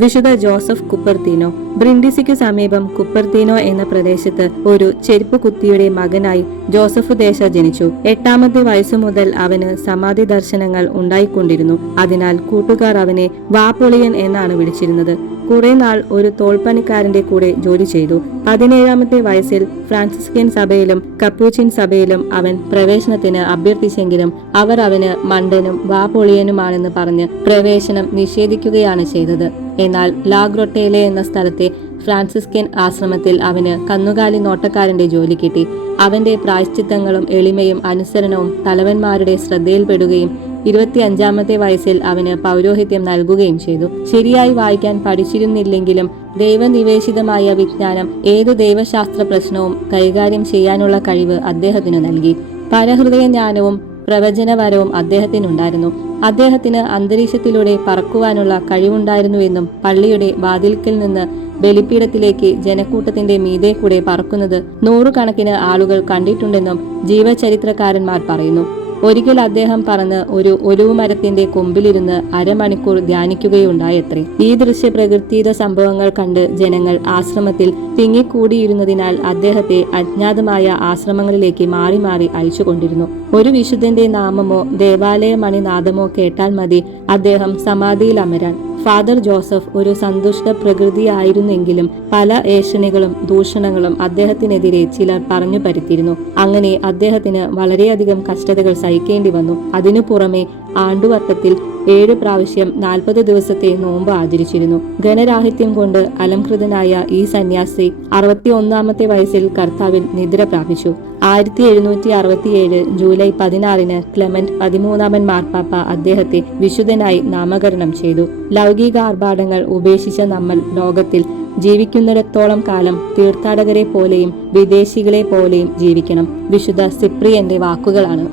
വിശുദ്ധ ജോസഫ് കുപ്പർത്തീനോ. ബ്രിൻഡിസിക്കു സമീപം കുപ്പർത്തീനോ എന്ന പ്രദേശത്ത് ഒരു ചെരുപ്പ് കുത്തിയുടെ മകനായി ജോസഫ് ദേശ ജനിച്ചു. 8-ാമത്തെ വയസ്സു മുതൽ അവന് സമാധി ദർശനങ്ങൾ ഉണ്ടായിക്കൊണ്ടിരുന്നു. അതിനാൽ കൂട്ടുകാർ അവനെ വാപൊളിയൻ എന്നാണ് വിളിച്ചിരുന്നത്. കുറെ നാൾ ഒരു തോൾപ്പണിക്കാരന്റെ കൂടെ ജോലി ചെയ്തു. 17-ാമത്തെ വയസ്സിൽ ഫ്രാൻസിസ്കൻ സഭയിലും കപ്പൂച്ചിൻ സഭയിലും അവൻ പ്രവേശനത്തിന് അഭ്യർത്ഥിച്ചെങ്കിലും അവർ അവന് മണ്ടനും വാപൊളിയനുമാണെന്ന് പറഞ്ഞ് പ്രവേശനം നിഷേധിക്കുകയാണ് ചെയ്തത്. എന്നാൽ ലാഗ്രോട്ടേലെ എന്ന സ്ഥലത്തെ ഫ്രാൻസിസ്കൻ ആശ്രമത്തിൽ അവന് കന്നുകാലി നോട്ടക്കാരന്റെ ജോലി കിട്ടി. അവന്റെ പ്രായശ്ചിത്തങ്ങളും എളിമയും അനുസരണവും തലവന്മാരുടെ ശ്രദ്ധയിൽപ്പെടുകയും 25-ാമത്തെ വയസ്സിൽ അവന് പൗരോഹിത്യം നൽകുകയും ചെയ്തു. ശരിയായി വായിക്കാൻ പഠിച്ചിരുന്നില്ലെങ്കിലും ദൈവനിവേശിതമായ വിജ്ഞാനം ഏതു ദൈവശാസ്ത്ര പ്രശ്നവും കൈകാര്യം ചെയ്യാനുള്ള കഴിവ് അദ്ദേഹത്തിനു നൽകി. പരഹൃദയ ജ്ഞാനവും പ്രവചനവരവും അദ്ദേഹത്തിനുണ്ടായിരുന്നു. അദ്ദേഹത്തിന് അന്തരീക്ഷത്തിലൂടെ പറക്കുവാനുള്ള കഴിവുണ്ടായിരുന്നുവെന്നും പള്ളിയുടെ വാതിൽക്കൽ നിന്ന് ബലിപീഠത്തിലേക്ക് ജനക്കൂട്ടത്തിന്റെ മീതെ കൂടെ പറക്കുന്നത് 100 കണക്കിന് ആളുകൾ കണ്ടിട്ടുണ്ടെന്നും ജീവചരിത്രകാരന്മാർ പറയുന്നു. ഒരിക്കൽ അദ്ദേഹം പറന്ന് ഒരു ഒലിവുമരത്തിന്റെ കൊമ്പിലിരുന്ന് അരമണിക്കൂർ ധ്യാനിക്കുകയുണ്ടായത്രേ. ഈ ദൃശ്യപ്രകൃതിത സംഭവങ്ങൾ കണ്ട് ജനങ്ങൾ ആശ്രമത്തിൽ തിങ്ങിക്കൂടിയിരുന്നതിനാൽ അദ്ദേഹത്തെ അജ്ഞാതമായ ആശ്രമങ്ങളിലേക്ക് മാറി മാറി അയച്ചുകൊണ്ടിരുന്നു. ഒരു വിശുദ്ധന്റെ നാമമോ ദേവാലയ മണിനാദമോ കേട്ടാൽ മതി അദ്ദേഹം സമാധിയിൽ അമരാൻ. ഫാദർ ജോസഫ് ഒരു സന്തുഷ്ട പ്രകൃതിയായിരുന്നെങ്കിലും പല ഏഷണികളും ദൂഷണങ്ങളും അദ്ദേഹത്തിനെതിരെ ചിലർ പറഞ്ഞു പരത്തിയിരുന്നു. അങ്ങനെ അദ്ദേഹത്തിന് വളരെയധികം കഷ്ടതകൾ സഹിക്കേണ്ടി വന്നു. അതിനു പുറമെ ആണ്ടുവട്ടത്തിൽ 7 പ്രാവശ്യം 40 ദിവസത്തെ നോമ്പ് ആചരിച്ചിരുന്നു. ഘനരാഹിത്യം കൊണ്ട് അലംകൃതനായ ഈ സന്യാസി 61-ാമത്തെ വയസ്സിൽ കർത്താവിൽ നിദ്ര പ്രാപിച്ചു. 1767 ജൂലൈ 16-ന് ക്ലെമന്റ് 13-ാമൻ മാർപ്പാപ്പ അദ്ദേഹത്തെ വിശുദ്ധനായി നാമകരണം ചെയ്തു. ലൗകിക ആർഭാടങ്ങൾ ഉപേക്ഷിച്ച നമ്മൾ ലോകത്തിൽ ജീവിക്കുന്നിടത്തോളം കാലം തീർത്ഥാടകരെ പോലെയും വിദേശികളെ പോലെയും ജീവിക്കണം. വിശുദ്ധ സിപ്രിയന്റെ വാക്കുകളാണ്.